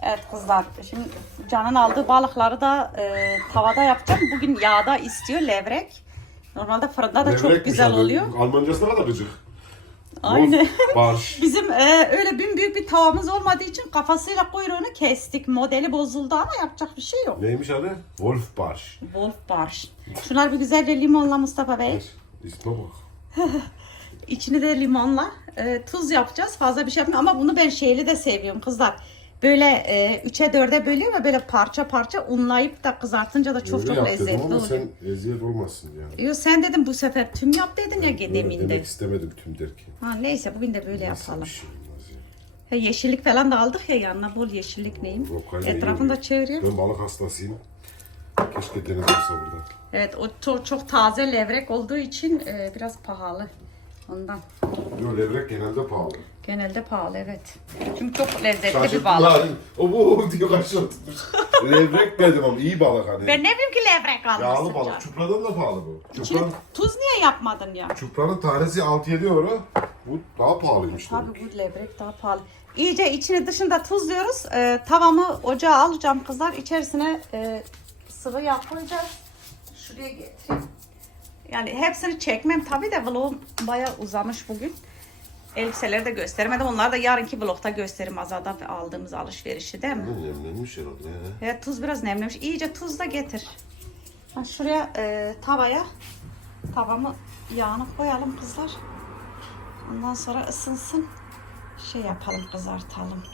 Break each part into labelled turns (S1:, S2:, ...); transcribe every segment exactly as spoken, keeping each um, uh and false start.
S1: Evet kızlar, şimdi Can'ın aldığı balıkları da e, tavada yapacağım. Bugün yağda istiyor levrek. Normalde fırında da çok
S2: Levrekmiş
S1: güzel
S2: adı.
S1: oluyor.
S2: Almancası ne kadar gıcık.
S1: Aynen.
S2: Barş.
S1: Bizim e, öyle bin büyük bir tavamız olmadığı için kafasıyla kuyruğunu kestik. Modeli bozuldu ama yapacak bir şey yok.
S2: Neymiş adı? Wolf Barş.
S1: Wolf Barş. Şunlar bir güzelce limonla Mustafa Bey.
S2: İsme bak.
S1: İçini de limonla e, tuz yapacağız. Fazla bir şey yapmıyorum ama bunu ben şeyli de seviyorum kızlar. Böyle e, üçe dörde bölüyor ve böyle parça parça unlayıp da kızartınca da çok
S2: Öyle
S1: çok
S2: yap
S1: lezzetli
S2: dedim ama
S1: oluyor.
S2: sen eziyet olmasın yani.
S1: Yo, sen dedim bu sefer tüm yap dedin ya
S2: Böyle
S1: deminde.
S2: demek istemedim tüm derken.
S1: Ha, neyse bugün de böyle
S2: Nasıl
S1: yapalım.
S2: bir şey olmaz ya.
S1: He, yeşillik falan da aldık ya yanına, bol yeşillik neyim.
S2: Rokayla
S1: Etrafını da
S2: iyi
S1: çeviriyorum.
S2: Ben balık hastasıyım. Keşke deniz olsa burada.
S1: Evet, o çok, çok taze levrek olduğu için e, biraz pahalı. Ondan.
S2: Yo, levrek genelde pahalı.
S1: Genelde pahalı, evet. Çünkü çok lezzetli bir
S2: Şaşırttılar.
S1: balık.
S2: O bu diyor kaçıyor tutmuş. Levrek dedim ama iyi balık hani.
S1: Ben ne bileyim ki levrek almışsın.
S2: Yağlı balık.
S1: canım.
S2: Çupradan da pahalı bu.
S1: İçine
S2: Çupranın,
S1: tuz niye yapmadın ya?
S2: çupranın tanesi altı yedi euro. Bu daha pahalıymış
S1: Tabii
S2: demek.
S1: bu levrek daha pahalı. İyice içini dışında tuzluyoruz. Ee, tavamı ocağa alacağım kızlar. İçerisine e, sıvı yağ koyacağız. Şuraya getireyim. Yani hepsini çekmem tabii de vlogum bayağı uzamış bugün. Elbiseleri de göstermedim. Onları da yarınki vlogta gösteririm. Azada aldığımız alışverişi değil mi?
S2: Bu nemlenmiş herhalde ya.
S1: Evet, tuz biraz nemlemiş. İyice tuz da getir. Ha, şuraya e, tavaya tavamı yağını koyalım kızlar. Ondan sonra ısınsın. Şey yapalım, kızartalım.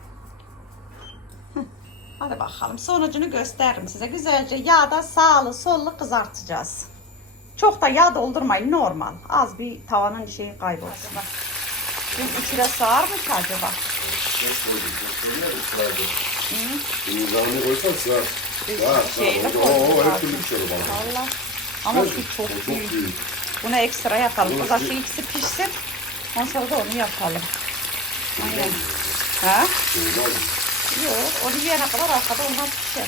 S1: Heh, hadi bakalım. Sonucunu gösteririm size. Güzelce yağda sağlı sollu kızartacağız. Çok da yağ doldurmayın, normal. Az bir tavanın şeyi kaybolsun. Bak. Şimdi içine sığar mı ki acaba?
S2: Çok koydum. Çok koydum. Sıraydı. İmzanı koysan sığar. Sığar.
S1: Şeyle
S2: Sığar.
S1: koydum
S2: Oo, her
S1: zaten.
S2: türlü bir şey var bana.
S1: Valla. Ama
S2: Evet,
S1: şu çok
S2: o
S1: büyük.
S2: büyük.
S1: Buna ekstra yapalım.
S2: Bunu
S1: Kızlar
S2: şu-
S1: şu ikisi pişsin. Ondan sonra da onu yapalım. Aynen. Ha?
S2: Olmaz mı?
S1: Yok. Onu yiyene kadar arkada ondan pişer.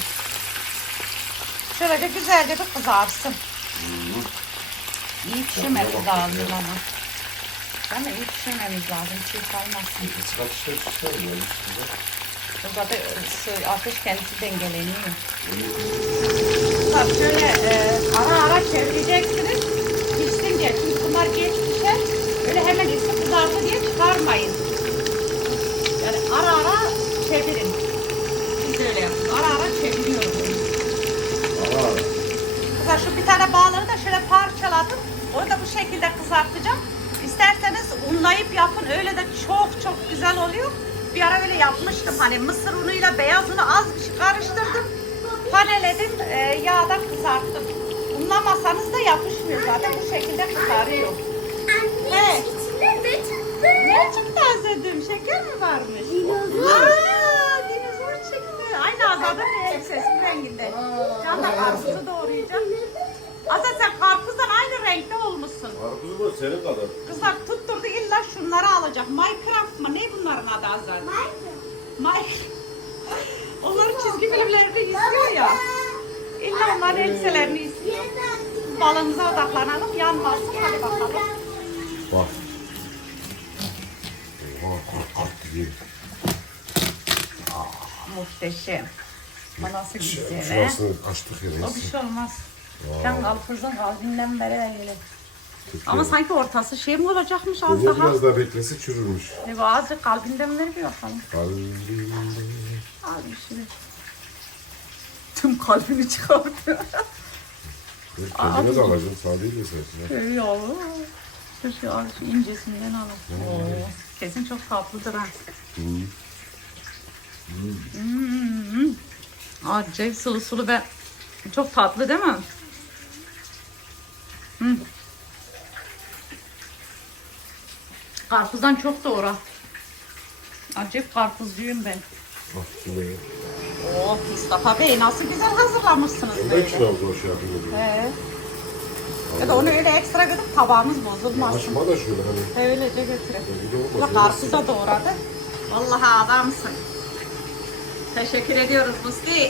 S1: Şöylece güzelce bir kızarsın. İyi pişirmemiz lazım ama. Değil mi? İyi pişirmemiz lazım. Çiğ kalmasın.
S2: Kaç şey çıkar mı yani üstünde?
S1: Burada da e, ateş kendisi dengeleniyor. Bak şöyle e, ara ara çevireceksiniz. Pişsin diye. Çünkü bunlar geç pişer. Öyle hemen üstü kızartı diye çıkarmayın. Yani ara ara çevirin. Biz de öyle yapıyoruz. Ara ara çeviriyoruz.
S2: Aa,
S1: Kızlar şu bir tane bağları da şöyle parçaladım. Onu da bu şekilde kızartacağım. İsterseniz unlayıp yapın. Öyle de çok çok güzel oluyor. Bir ara öyle yapmıştım. Hani mısır unuyla beyaz unu az bir şey karıştırdım. Paneledim, e, yağda kızarttım. Unlamasanız da yapışmıyor zaten. Bu şekilde kızarıyor.
S3: Anne, içine ne çıktı?
S1: Ne çıktı Azad'ım? Şeker mi varmış? Aaa, dinozor çıktı. Aynı Azad'ın elbisesi renginde. Can da karpuzu doğrayacak. Azad sen karpuzdan aynı renkte olmuşsun.
S2: karpuzu bu senin kadar.
S1: Kızlar tutturdu illa şunları alacak. Minecraft mı? Ne bunların adı Azad? Minecraft. Onların çizgi filmlerini izliyor ya. İlla onların elbiselerini istiyor. Balığımıza odaklanalım. Yanmasın. Hadi bakalım.
S2: Bak. Oha, kalk kalk gidiyor.
S1: Muhteşem. O nasıl güzel he?
S2: Şurasını açtık ya.
S1: O bir
S2: neyse.
S1: şey olmaz.
S2: Wow.
S1: Sen kalkırsın kalbinden beri öyle.
S2: Kötü
S1: Ama
S2: yani.
S1: sanki ortası şey mi olacakmış az
S2: Bence
S1: daha?
S2: biraz daha beklese çürürmüş.
S1: Ne bu azıcık kalbinden beri bir bakalım.
S2: Kalbimde.
S1: Al bir şey. Tüm kalbini çıkartıyor.
S2: Kendine de alacaksın. Sağ değil de sen.
S1: Öyle ya. Şu şu al şu incesinden alalım. Oo, kesin çok tatlıdır ha. Hmm. Acayip sulu sulu ve çok tatlı değil mi? Hmm. Karpuzdan çok doğru. Acayip karpuzcuyum ben.
S2: Bak şimdi.
S1: Oh Mustafa Bey nasıl güzel hazırlamışsınız
S2: Ben
S1: böyle.
S2: için az o şey yapayım.
S1: He. Ya da onu öyle ekstra gidip tabağımız bozulmasın.
S2: Açma da şöyle hani.
S1: Öylece götürelim.
S2: Bir de
S1: Bu
S2: olmaz.
S1: da karpuza doğradı. Vallahi adamsın. Teşekkür ediyoruz Musti.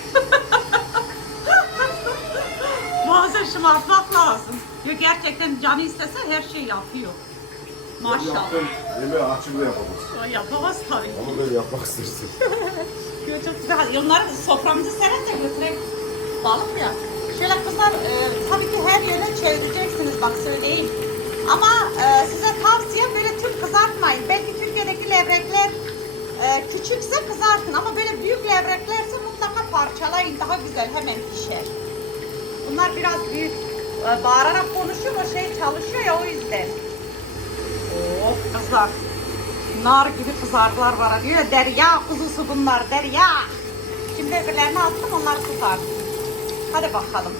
S1: Bazen şımartmak lazım. Yok gerçekten canı istese her şey yapıyor. Maşallah.
S2: Yaptım. Yemeği açıkla yapamaz.
S1: O yapamaz tabii.
S2: Ama ben yapmak istersin.
S1: gözüküyor. Çok güzel. Onları soframızı seren de götürelim. Balık ya. Şöyle kızlar e, tabii ki her yöne çevireceksiniz bak söyleyeyim. Ama e, size tavsiyem böyle tüm kızartmayın. Belki Türkiye'deki levrekler e, küçükse kızartın ama böyle büyük levreklerse mutlaka parçalayın. Daha güzel hemen pişer. Bunlar biraz büyük. E, bağırarak konuşuyor o şey çalışıyor ya o yüzden. Oh kızlar. Nar gibi kızardılar bana diyor. Derya kuzusu bunlar derya. Şimdi öbürlerini attım onlar kızardı. Hadi bakalım.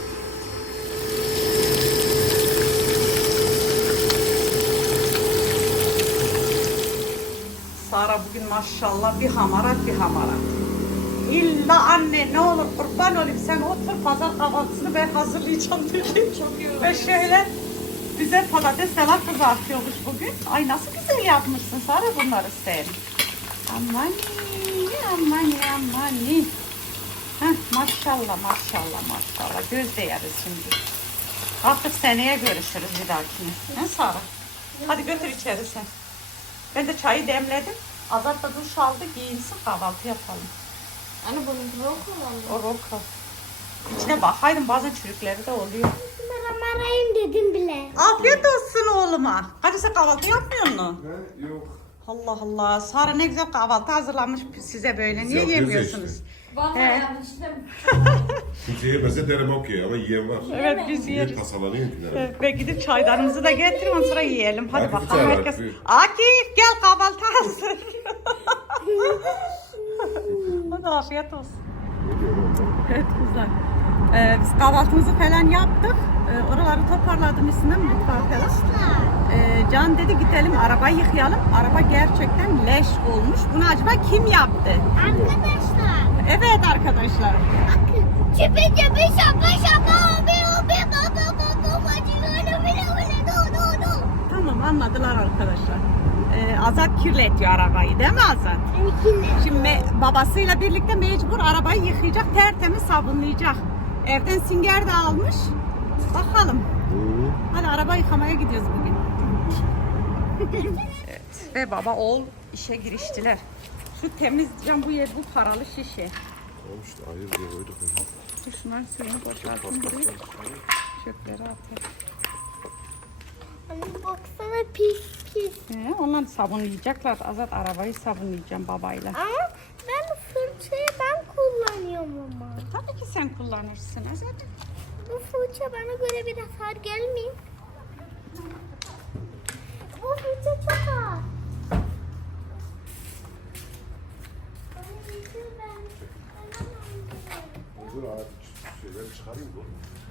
S1: Sara bugün maşallah bir hamarat bir hamarat. İlla anne ne olur kurban olayım sen otur pazar kahvaltısını ben hazırlayacağım dedi. Çok iyi. Ve şöyle bize patates falan kızartıyormuş bugün. Ay nasıl güzel yapmışsın Sara bunları sen. Aman aman aman. Heh, maşallah maşallah maşallah. Göz de yeriz şimdi. Artık seneye görüşürüz bir dahakine. Ne Sara? Hadi götür içeri sen. Ben de çayı demledim. Azat da duş aldı giyinsin kahvaltı yapalım.
S3: Anne bunun roko mu?
S1: O roko. İçine bakaydım bazen çürükleri de oluyor.
S3: Maramarayım dedim bile.
S1: Afiyet olsun oğluma. Hadi sen kahvaltı yapmıyor musun?
S2: Ne? Yok.
S1: Allah Allah. Sara ne güzel kahvaltı hazırlamış size böyle. Niye
S2: Yapıyoruz ya
S1: yemiyorsunuz?
S2: işte.
S3: Vallahi
S1: He.
S3: yanlıştım.
S2: Kimse yemese derim okey ama yiyen var.
S1: Evet biz
S2: Niye
S1: yeriz.
S2: tasalanıyor ki? nerede?
S1: Evet, ve gidip çaylarımızı da getirin ondan sonra yiyelim. Hadi
S2: Akif'i
S1: bakalım
S2: çağır,
S1: herkes.
S2: Akif'i.
S1: Akif gel kahvaltı hazır. Hadi afiyet olsun. Evet kızlar. Ee, biz kahvaltımızı falan yaptık. Ee, oraları toparladım üstünden mutfağı falan. Ee, Can dedi gidelim arabayı yıkayalım. Araba gerçekten leş olmuş. Bunu acaba kim yaptı?
S3: Arkadaşlar.
S1: Evet arkadaşlar.
S3: Bakın. Çipi çipi şapa şapa. Abi abi baba baba bacı öyle bile öyle do do do.
S1: Tamam anladılar arkadaşlar. Ee, Azat kirletiyor arabayı değil mi Azat?
S3: Seninki
S1: Şimdi me- babasıyla birlikte mecbur arabayı yıkayacak, tertemiz sabunlayacak. Evden sünger de almış. Bakalım. Hadi araba yıkamaya gidiyoruz bugün. Evet. Ve baba oğul işe giriştiler. Şu temiz cam bu yer bu paralı şişe.
S2: Tamam işte ayır diye koyduk.
S1: Dur şunların suyunu boşaltın buraya. Çöpleri atar.
S3: Anne baksana pis pis.
S1: He, onlar sabunlayacaklar. Azat arabayı sabunlayacağım babayla.
S3: Ama ben fırçayı ben kullanıyorum ama.
S1: Tabii ki sen kullanırsın Azat.
S3: Bu fırça bana göre bir hasar gelmiyor. Bu fırça çok ağır.
S2: Dur abi şeyleri çıkarayım bu.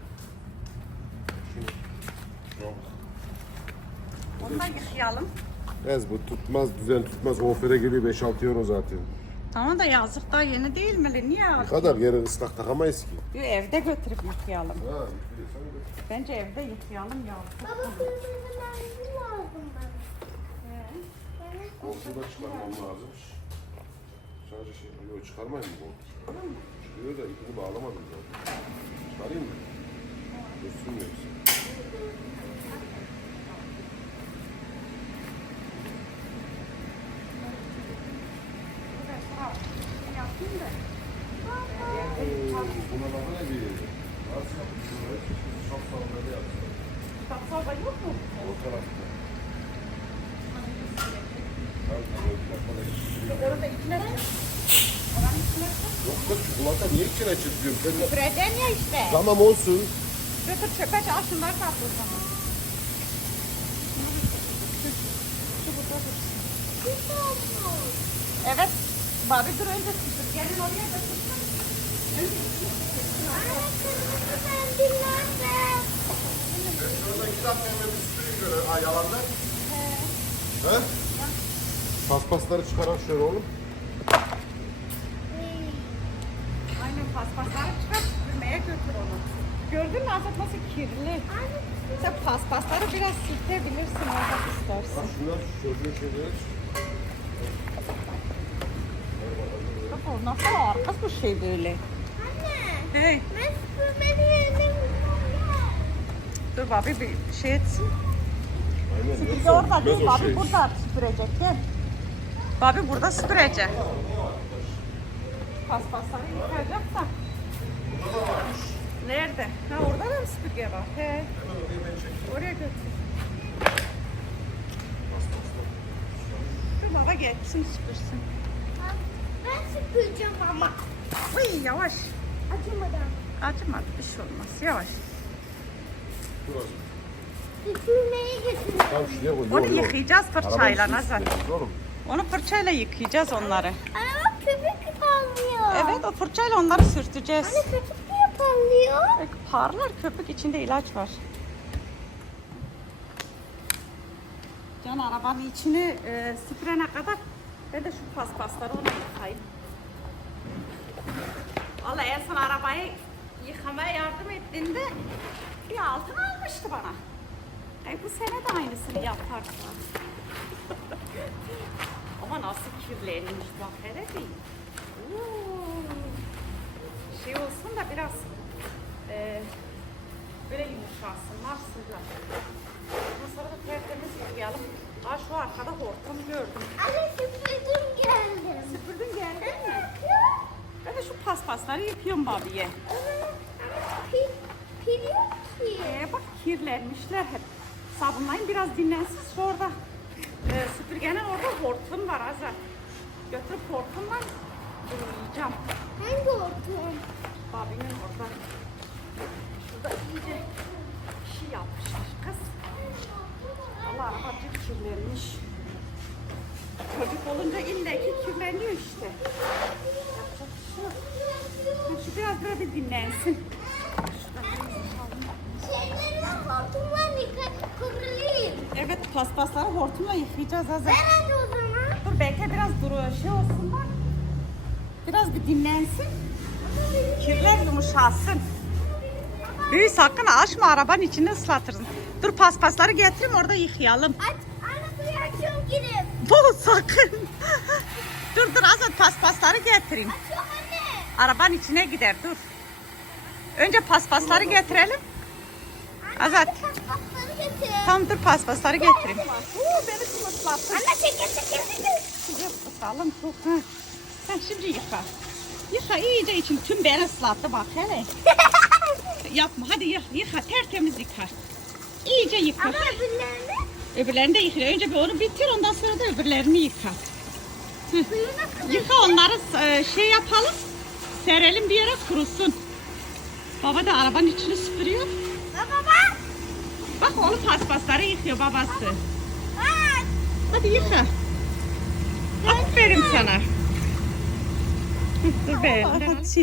S2: Şunu. Yok.
S1: Onu da yıkayalım.
S2: Ez bu tutmaz düzen tutmaz. Ofere geliyor beş altı euro zaten.
S1: Tamam da yazık daha yeni değil mi? Niye
S2: Ne
S1: aldın?
S2: kadar yere ıslak takamayız ki.
S1: Yo, evde götürüp yıkayalım.
S2: Ha, yıkıyorsan da.
S1: Bence evde yıkayalım ya.
S3: Baba kırmızı mendil lazım bana.
S2: Koltuğu da çıkarmam lazım. Sadece şey, yok çıkarmayayım mı bu? Çıkıyor da ipini bağlamadım zaten. Çıkarayım mı? Dursun yoksa. Buna bakana bir nasıl yapmışsın? Çok fazla da yapsın.
S1: Baklava yok mu?
S2: O tarafta. Tamam, tamam,
S1: Orada içine Oranın içine
S2: yok da çikolata niye içine çırpıyorsun? Sen de...
S1: süpüreceğim ya işte.
S2: Tamam olsun.
S1: Götür çöpe al şunları da at o zaman. Şu burada dursun. Evet. Babi dur önce süpür. Gelin oraya da süpür. Önce
S3: Anne kırmızı mendil nerede?
S2: Şuradan iki dakika hemen bir süpüreyim şöyle ay yalanda. He? Paspasları çıkarak şöyle oğlum.
S1: aynen paspasları çıkar süpürmeye götür onu. Gördün mü Azat nasıl kirli? Sen paspasları biraz sürtebilirsin Azat istersin.
S2: Bak şunlar çocuğun şeyleri.
S1: Bak o nasıl ağır kız bu şey böyle.
S3: Anne.
S1: Hey.
S3: Ben süpürmeli yerim.
S1: Dur Babi bir şey etsin.
S2: Aynen.
S1: Süpürge
S2: yoksa
S1: orada
S2: bitmez
S1: değil
S2: o
S1: Babi
S2: şey.
S1: burada süpürecek gel. Babi burada süpürecek. paspasları yıkayacak da. Nerede? Ha orada da mı süpürge var? He. Oraya götür. Dur baba geçsin süpürsün.
S3: Ben süpüreceğim ama.
S1: Uy yavaş.
S3: Acımadan.
S1: Acımadı bir şey olmaz. Yavaş.
S2: Burası.
S3: Süpürmeye götürüyorum.
S2: Tamam şuraya koy.
S1: Onu
S2: Yok, yok.
S1: yıkayacağız fırçayla
S2: Arabanın
S1: Nazan.
S2: üstünde, oğlum.
S1: Onu fırçayla yıkayacağız onları.
S3: Anne bak köpük parlıyor.
S1: Evet o fırçayla onları sürteceğiz.
S3: Anne köpük niye parlıyor?
S1: Bak, parlar köpük içinde ilaç var. Can arabanın içini e, süpürene kadar ben de şu paspasları onu yıkayayım. Vallahi en son arabayı yıkamaya yardım ettiğinde bir altın almıştı bana. Ay bu sene de aynısını yaparsa. Ama nasıl kirlenmiş bak hele değil. Oo. Şey olsun da biraz e, böyle yumuşasınlar suyla. Ondan sonra da tertemiz yıkayalım. Aa şu arkada hortum gördüm.
S3: Anne süpürdüm geldim.
S1: Süpürdün geldin mi? Ben de şu paspasları yıkıyorum babiye.
S3: Evet. Ama pil, pil yok ki.
S1: Ee, bak kirlenmişler hep. Sabunlayın biraz dinlensin sonra da e, süpürgenin orada hortum var Azar. Götürüp hortumla yıkayacağım.
S3: Hangi hortum?
S1: Babinin orada. Şurada iyice bir şey yapmışlar kız. Allah arabacık kirlenmiş. Çocuk olunca illa ki kirleniyor işte. Yapacak bir şey yok. Şu biraz böyle bir dinlensin.
S3: Şeyleri var hortumlar yıka kurulayım.
S1: Evet paspasları hortumla yıkayacağız Azar.
S3: Ver hadi o zaman.
S1: Dur belki biraz duru şey olsunlar. Biraz bir dinlensin. Kirler yumuşasın. Büyü sakın açma arabanın içini ıslatırsın. Dur paspasları getireyim orada yıkayalım.
S3: Aç. Anne suyu açıyorum girip.
S1: Bu sakın. Dur dur Azat paspasları getireyim.
S3: Açıyorum anne.
S1: Arabanın içine gider dur. Önce paspasları getirelim. Azat.
S3: Paspasları getir.
S1: Tam dur paspasları getireyim. Oo, beni kim ıslattın?
S3: Anne çekil çekil çekil.
S1: Yok ısalım çok. Ha. Ha, şimdi yıka. Yıka iyice için tüm beni ıslattı bak hele. Yapma hadi yıka, yıka tertemiz yıka. İyice yıka.
S3: Ama öbürlerini
S1: Öbürlerini de yıka. Önce bir onu bitir ondan sonra da öbürlerini yıka.
S3: suyuna kadar.
S1: Yıka onları e, şey yapalım. Serelim bir yere kurusun. Baba da arabanın içini süpürüyor.
S3: Baba.
S1: Bak oğlum paspasları yıkıyor babası.
S3: Bak.
S1: Hadi yıka. Aferin sana. Hı, dur be. Hadi sil.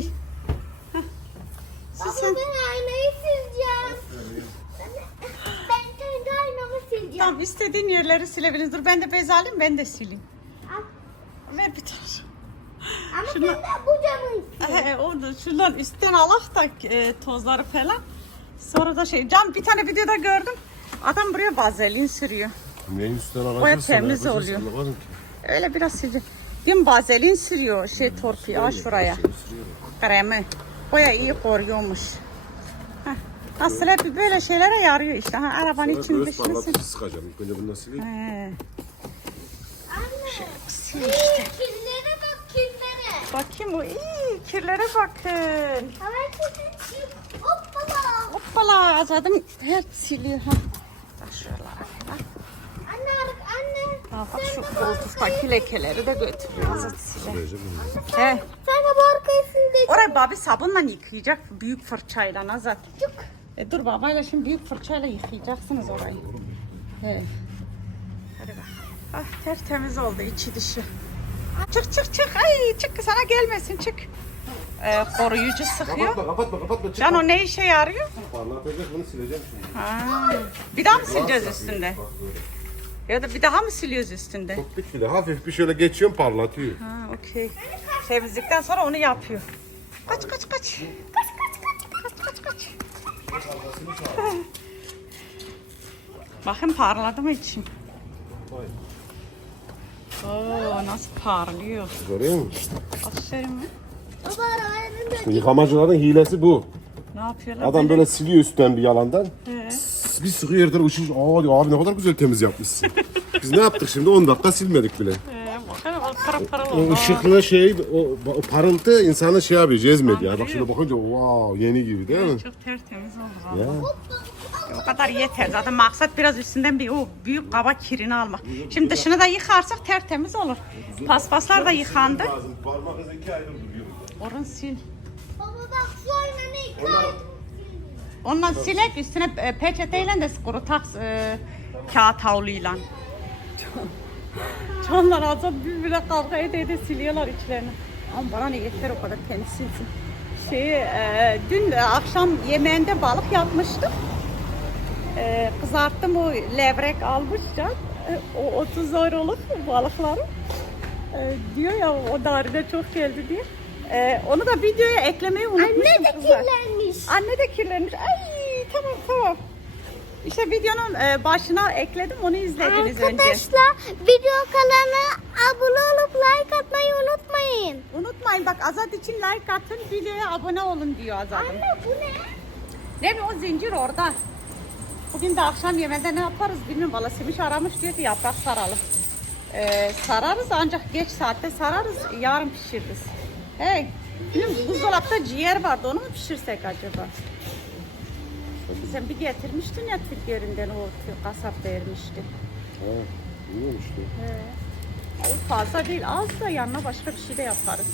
S3: Baba ben aynayı sileceğim. Ben kendi aynamı sileceğim.
S1: Tamam istediğin yerleri silebiliriz. Dur ben de bez alayım ben de sileyim.
S3: Al.
S1: Ver bir tane.
S3: Ama
S1: Şunu-
S3: sen de bu camı sil.
S1: He, onu şuradan üstten alak da e, tozları falan. Sonra da şey cam bir tane videoda gördüm. Adam buraya vazelin sürüyor.
S2: Neyin üstünden
S1: Baya
S2: alacağız?
S1: temiz oluyor. Öyle biraz sileceğim. Değil mi vazelin sürüyor şey torpiye ha şuraya. Kremi. Baya iyi koruyormuş. Heh. Nasıl hep böyle şeylere yarıyor işte. Ha, arabanın için
S2: Göğüs
S1: dışını sil.
S2: parlatıcı sıkacağım. İlk önce bunu sileyim.
S1: He.
S3: Anne.
S1: Sil
S3: İyi
S1: işte.
S3: kirlere bak kirlere.
S1: Bakayım o iyi kirlere bakın.
S3: Herkesin hoppala.
S1: Hoppala azadım hep siliyor ha. Bak şuralara falan.
S3: Anne anne.
S1: Ha, bak
S3: sen
S1: şu
S3: de bu arkayı-
S1: koltuktaki lekeleri de götürüyor Azat sile.
S2: Süreceğim bunu.
S1: He.
S3: Sen de bu arkayı sil de.
S1: Orayı babi sabunla yıkayacak büyük fırçayla Azat.
S3: Çık.
S1: E dur babayla şimdi büyük fırçayla yıkayacaksınız orayı. He. Hadi bak. Ah tertemiz oldu içi dışı. Çık çık çık. Ay çık sana gelmesin çık. Ee, koruyucu sıkıyor.
S2: Kapatma kapatma kapatma. Çık.
S1: Can o ne işe yarıyor?
S2: Parlatacak bunu sileceğim şimdi.
S1: Ha. Bir daha mı sileceğiz üstünde?
S2: Bak böyle.
S1: Ya da bir daha mı siliyoruz üstünde?
S2: Çok bile hafif bir şöyle geçiyorum parlatıyor.
S1: Ha okey. Temizlikten sonra onu yapıyor. Kaç kaç kaç. Kaç kaç kaç. Kaç kaç kaç. Bakın parladı mı içim?
S2: Vay.
S1: Oo nasıl parlıyor.
S2: Görüyor musun?
S1: Aferin mi?
S3: Baba arabanın da.
S2: Yıkamacıların hilesi bu.
S1: Ne yapıyorlar?
S2: Adam böyle siliyor üstten bir yalandan.
S1: He.
S2: Bir sıkıyor yerden uçuyor. Aa diyor abi ne kadar güzel temiz yapmışsın. Biz ne yaptık şimdi? on dakika silmedik bile.
S1: Ee, bakın o para para
S2: O
S1: oldu.
S2: ışıklı şey, o, o parıltı insanı şey yapıyor, cezmediyor. Yani bak
S1: Andırıyor.
S2: şöyle bakınca wow, yeni gibi değil mi?
S1: Çok tertemiz oldu.
S2: Ya.
S1: O kadar yeter. Zaten maksat biraz üstünden bir o büyük kaba kirini almak. Şimdi dışını da yıkarsak tertemiz olur. Paspaslar da yıkandı.
S2: Parmak izi iki ayrı duruyor.
S1: Orun sil.
S3: Baba bak şu aynanı yıkar.
S1: Ondan silek üstüne e, peçeteyle de kurutak e, kağıt havluyla. Canlar azap birbirine kavga ede ede siliyorlar içlerini. Ama bana ne yeter o kadar temiz silsin. Şey, e, dün e, akşam yemeğinde balık yapmıştım. E, kızarttım, o levrek almış can. E, o otuz euroluk balıkları. E, diyor ya o daride çok geldi diye. E, onu da videoya eklemeyi unutmuşum.
S3: Anne de
S1: kızlar.
S3: kirlenmiş.
S1: Anne de kirlenmiş. Ay tamam tamam. İşte videonun e, başına ekledim, onu izlediniz önce.
S3: Arkadaşlar video kanalına abone olup like atmayı unutmayın.
S1: Unutmayın bak, Azat için like atın, videoya abone olun diyor Azat'ım.
S3: Anne bu ne?
S1: Ne mi o zincir orada. Bugün de akşam yemeğinde ne yaparız bilmiyorum. Valla Semiş aramış, diyor ki yaprak saralım. Ee, sararız ancak geç saatte sararız, yarın pişiririz. Hey, benim buzdolapta ciğer vardı, onu mu pişirsek acaba? Sen bir getirmiştin ya Türkiye'den, o kasap vermişti.
S2: Ha, bilmiyorum işte.
S1: He. O fazla değil, az da yanına başka bir şey de yaparız.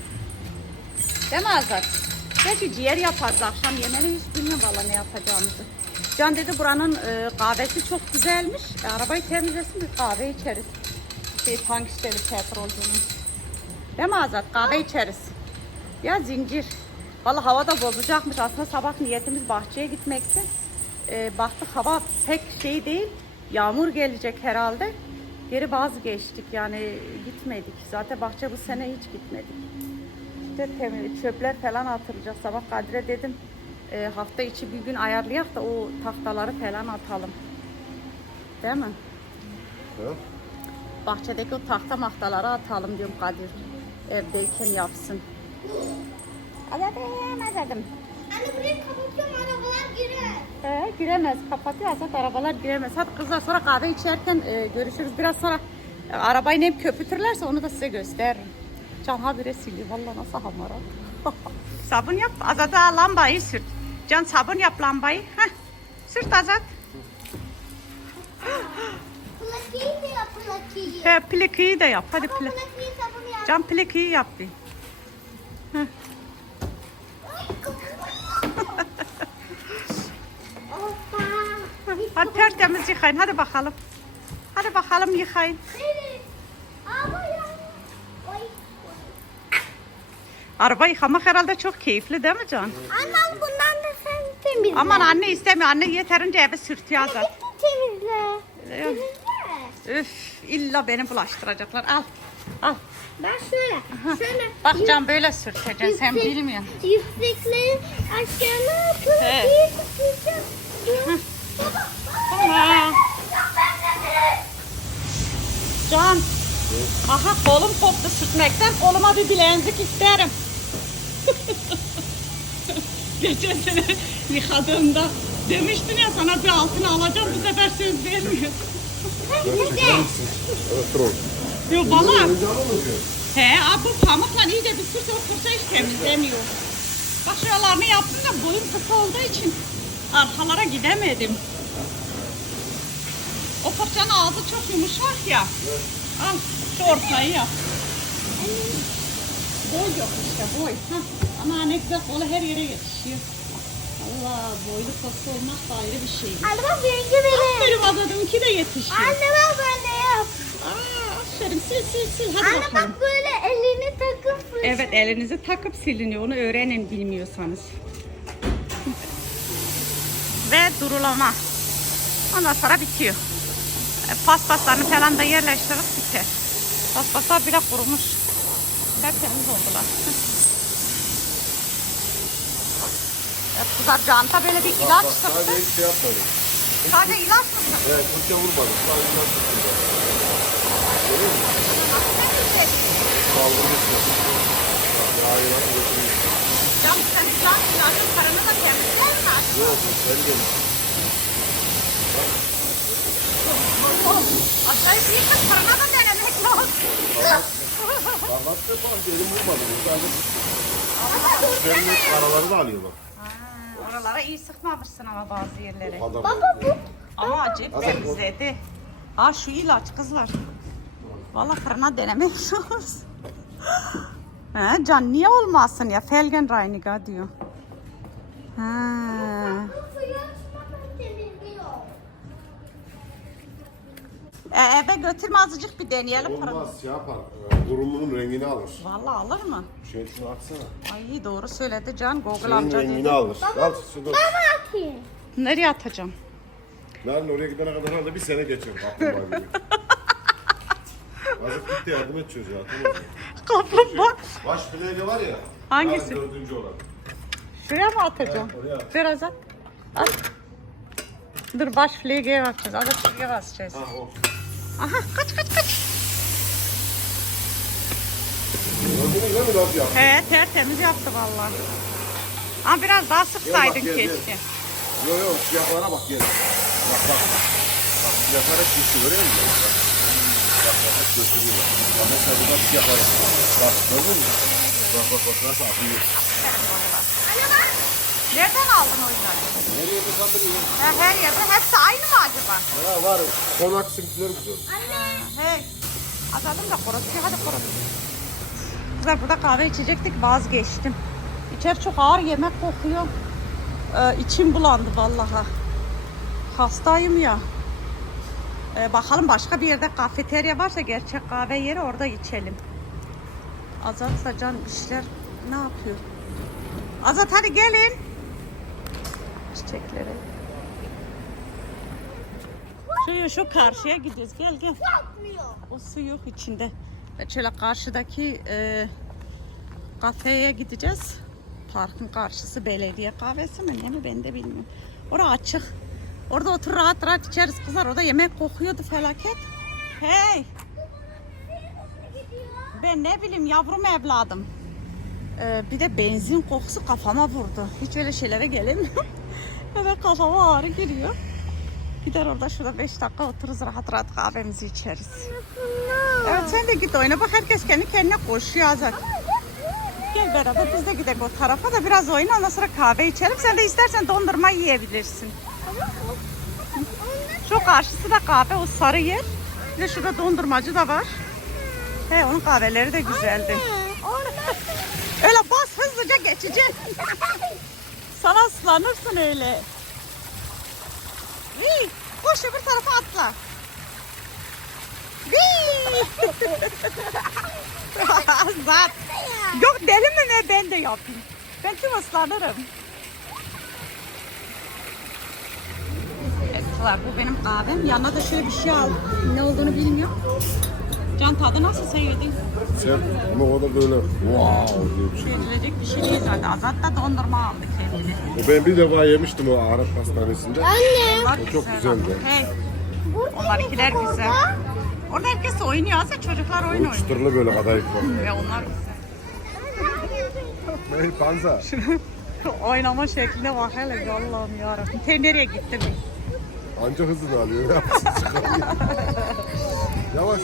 S1: Değil mi Azat? Gerçi ciğer yaparız akşam yemeğini, hiç bilmiyorum valla ne yapacağımızı. Can dedi buranın e, kahvesi çok güzelmiş. E, arabayı temizlesin, bir kahve içeriz. Şey, tankisteli petrolcünün. Değil mi Azat? Kahve içeriz. Ya zincir. Valla hava da bozacakmış. Aslında sabah niyetimiz bahçeye gitmekti. E, baktık hava pek şey değil. Yağmur gelecek herhalde. Geri vazgeçtik, yani gitmedik. Zaten bahçe bu sene hiç gitmedik. İşte temiz, çöpler falan atılacak. Sabah Kadir'e dedim e, hafta içi bir gün ayarlayak da o tahtaları falan atalım. Değil mi?
S2: Ha?
S1: Bahçedeki o tahta mahtaları atalım diyorum Kadir. Evdeyken yapsın. Azadım, azadım.
S3: Anne burayı kapatıyorum, arabalar girer.
S1: Ee, giremez, kapatıyor Azat, arabalar giremez. Hadi kızlar, sonra kahve içerken e, görüşürüz. Biraz sonra e, arabayı nem köpütürlerse onu da size gösteririm. Can habire siliyor, valla nasıl hamara. Sabun yap, Azat'a lambayı sürt. Can sabun yap lambayı. Heh. Sürt Azat.
S3: Plakiyi de yap plakiyi.
S1: He, plikiyi de yap, hadi
S3: Ama
S1: pli.
S3: plakiyi sabun yap.
S1: Can plikiyi yap bir.
S3: Hoppa.
S1: Hadi tertemiz yıkayın, hadi bakalım. Hadi bakalım yıkayın.
S3: Seni. Ama ya. Oy.
S1: Araba yıkamak herhalde çok keyifli değil mi Can?
S3: Anne bundan da sen temizle.
S1: Aman anne istemiyor, anne yeterince eve sürtüyor Azat.
S3: Bitti temizle.
S1: Ee,
S3: Temizle.
S1: Üf, illa beni bulaştıracaklar. Al, al.
S3: Ben şöyle. Şöyle.
S1: Bak Can, böyle sürteceksin, sen
S3: Yüksek-
S1: bilmiyorsun.
S3: Yüksekleri aşağına atıp
S1: He.
S3: bir tutacağım. Baba.
S1: Tamam. Can, aha kolum koptu sürtmekten, koluma bir bilezik isterim. Geçen sene yıkadığımda demiştin ya sana bir altını alacağım, bu sefer söz vermiyor.
S2: Evet, dur.
S1: Yok valla.
S2: Önce alınıyor.
S1: He, abi bu pamukla iyice bir sürse o fırça hiç temizlemiyor. Bak şuralarını yaptım da boyum kısa olduğu için arkalara gidemedim. O fırçanın ağzı çok yumuşak ya. Al şu ortayı yap. Boy yok işte boy. Hah. Ama ne güzel kolu her yere yetişiyor. Allah, boylu postu olmak da ayrı bir şey.
S3: Anne bak rengi benim.
S1: Benim adadımki de yetişiyor.
S3: Anne bak böyle yap.
S1: Aa, aferin, sil sil sil hadi
S3: Anne
S1: bakalım.
S3: bak böyle elini takıp.
S1: Evet, elinizi takıp siliniyor. Onu öğrenin bilmiyorsanız. Ve durulama. Ondan sonra bitiyor. E, Paspaslarını falan da yerleştirip biter. Paspaslar bile kurumuş. Tertemiz oldular. Evet, kızar Can'ta böyle bir ilaç
S2: Bak,
S1: sıktı.
S2: sadece hiç şey yapmadım.
S1: Sadece ilaç sıktı.
S2: Evet, fırça vurmadım. Sadece ilaç sıktım. Görüyor musun? Kaldırmışsın. Hayır, hayır, götürmüş.
S1: Can sen ilaç ilacın karını da temizler mi?
S2: Yok, sen de.
S1: Acayip bir kız karına da denemek lazım.
S2: Bak yapalım ki elim vurmadı. Üzerinin araları da alıyor bak.
S1: Ha, oralara iyi sıkmamışsın ama bazı yerlere.
S2: Adam
S3: Baba bu.
S1: Ama acayip
S2: Adam-
S1: temizledi. Aa şu ilaç kızlar. Vallahi fırına denemek istiyoruz. He, can niye olmasın ya? Felgenreiniger diyor. Ha.
S3: Suyu açmadan temizliyor.
S1: E, eve götürme azıcık bir deneyelim fırını.
S2: olmaz şey yapar. E, kurumunun rengini alır.
S1: Vallahi alır mı?
S2: Şey şunu atsana.
S1: Ay doğru söyledi Can. Google
S2: Şeyin
S1: amca
S2: rengini
S1: dedi.
S2: alır. Al şunu.
S3: Ben atayım.
S1: Nereye atacağım?
S2: Yarın oraya gidene kadar herhalde bir sene geçer kaplumbağa gibi. Azıcık gitti yardım et çocuğa. Tamam.
S1: Kaplumbağa.
S2: Baş bileği var ya.
S1: Hangisi?
S2: yarın Dördüncü olan.
S1: Şuraya mı atacağım?
S2: Evet, oraya.
S1: Biraz at. At. Dur baş flegeye bakacağız. Azıcık flegeye basacağız.
S2: Ha o.
S1: Aha kaç kaç kaç.
S2: Gördünüz değil mi nasıl yaptı?
S1: He tertemiz yaptı vallahi. Ama biraz daha sıksaydın
S2: Gel bak, gel,
S1: keşke.
S2: Yo yo siyahlara bak gel. Bak bak. Bak siyahlara kişi görüyor musun? Bak. Bak bak bak gösteriyor. Bak mesela burada siyahlar. Bak gördün mü? Bak bak bak nasıl akıyor.
S1: Nereden aldın o yüzden?
S2: Nereye bir kandırıyor?
S1: Ha, her yerde hepsi aynı mı acaba?
S2: Ya var. Konak simtleri güzel.
S1: Hey. Atalım da kurutuyor. Hadi kurut. Kızlar burada kahve içecektik vazgeçtim. İçeri çok ağır yemek kokuyor. Ee, içim bulandı vallahi. Hastayım ya. Ee, bakalım başka bir yerde kafeterya varsa gerçek kahve yeri orada içelim. Azat Can işler ne yapıyor? Azat hadi gelin. Çiçeklere. Şu, şu karşıya gidiyoruz. Gel gel.
S3: Yapmıyor.
S1: O su yok içinde. Ve şöyle karşıdaki e, kafeye gideceğiz. Parkın karşısı belediye kahvesi mi ne mi ben de bilmiyorum. Orası açık. Orada otur rahat rahat içeriz kızlar. Orada yemek kokuyordu felaket. Hey. Ben ne bileyim yavrum evladım. Ee, bir de benzin kokusu kafama vurdu. Hiç öyle şeylere gelemiyorum. Hemen kafama ağrı giriyor. Gider orada şurada beş dakika otururuz rahat rahat kahvemizi içeriz. Evet sen de git oyna bak herkes kendi kendine koşuyor Azat. Gel beraber biz de gidelim o tarafa da biraz oyna ondan sonra kahve içelim. Sen de istersen dondurma yiyebilirsin. Şu karşısı da kahve o sarı yer. Bir de şurada dondurmacı da var. He onun kahveleri de güzeldi. Öyle bas hızlıca geçeceksin. Sana ıslanırsın öyle. Vii, koş öbür tarafa atla. Vii. Zat. Yok deli mi ne ben de yapayım. Ben tüm ıslanırım. Evet kızlar bu benim kahvem. Yanına da şöyle bir şey aldım. Ne olduğunu bilmiyorum. Can tadı nasıl sen yedin?
S2: Sen ama o da böyle wow diye bir şey.
S1: Yedilecek bir şey değil zaten. Azat da dondurma aldı kendine.
S2: O ben bir defa yemiştim o Arap hastanesinde.
S3: Anne.
S1: Onlar
S2: O çok
S1: güzel
S2: güzeldi.
S1: ama. Hey. Onlarkiler güzel. Orada herkes oynuyor. Aslında çocuklar oyun
S2: O
S1: oynuyor.
S2: çıtırlı böyle kadayıf var.
S1: Ve onlar güzel.
S2: Ne panza?
S1: Oynama şekline bak hele Allah'ım yarabbim. Te nereye gittin?
S2: Anca hızını alıyor. ya. Yavaş.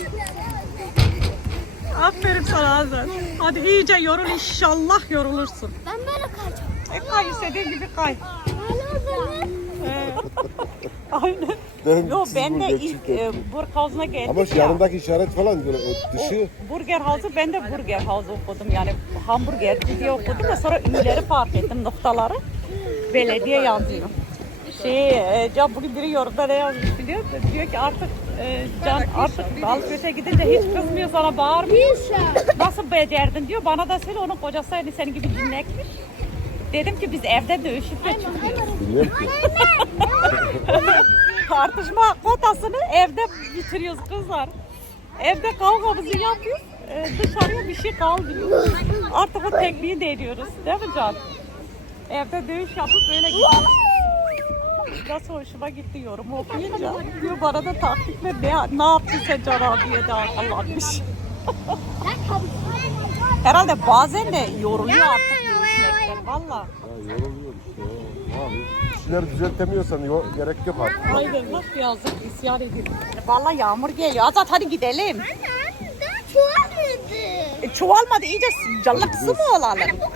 S1: Aferin sana Azat. Hadi iyice yorul inşallah yorulursun.
S3: Ben böyle kaçacağım.
S1: E kay istediğin gibi kay. Ee, Aynen.
S2: Ben
S1: Yo
S2: siz
S1: ben de
S2: burada
S1: ilk
S2: çiğ
S1: e, Burghaus'a geldik
S2: Ama şu
S1: ya.
S2: yanındaki işaret falan böyle o dışı.
S1: O Burger House'u ben de Burger House okudum yani hamburgerci diye okudum da sonra ünleri fark ettim noktaları. Belediye yazıyor. Şey, e, Can bugün biri yorumda ne yazmış biliyor musun? Diyor ki artık e, Can artık alışverişe gidince hiç kızmıyor sana bağırmıyor. Nasıl becerdin diyor. Bana da söyle onun kocası hani senin gibi dinlekmiş. Dedim ki biz evde dövüşüp de çıkıyoruz.
S2: Bilmiyorum ki.
S1: Tartışma kotasını evde bitiriyoruz kızlar. Evde kavgamızı yapıyoruz. e, dışarıya bir şey kalmıyor. Artık o tekniği deniyoruz. Değil mi Can? Evde dövüş yapıp böyle gidiyoruz. Nasıl hoşuma gitti yorum okuyunca. Diyor bana da taktik ver. Ne, ne yaptın sen Can abiye de akıllanmış. Herhalde bazen de yoruluyor artık dövüşmekten. Valla.
S2: Ya yoruluyor işte. ya. Abi, işleri düzeltemiyorsan yo- gerek yok artık.
S1: Aynen bak yazık isyan ediyor. Valla yağmur geliyor. Azat hadi gidelim.
S3: Anne daha çoğalmadı.
S1: E, çoğalmadı iyice callaksı mı olalım?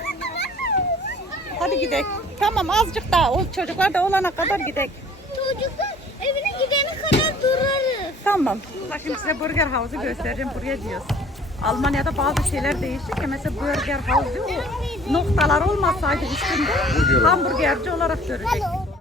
S1: Hadi gidelim. Tamam azıcık daha o çocuklar da olana kadar gidelim.
S3: Çocuklar evine gidene kadar durarız.
S1: Tamam. Bak şimdi size Burger House'u göstereceğim. Buraya diyoruz. Almanya'da bazı şeyler değişik ya. Mesela Burger House diyor. O noktalar olmasaydı üstünde hamburgerci olarak görecek.
S3: Hello.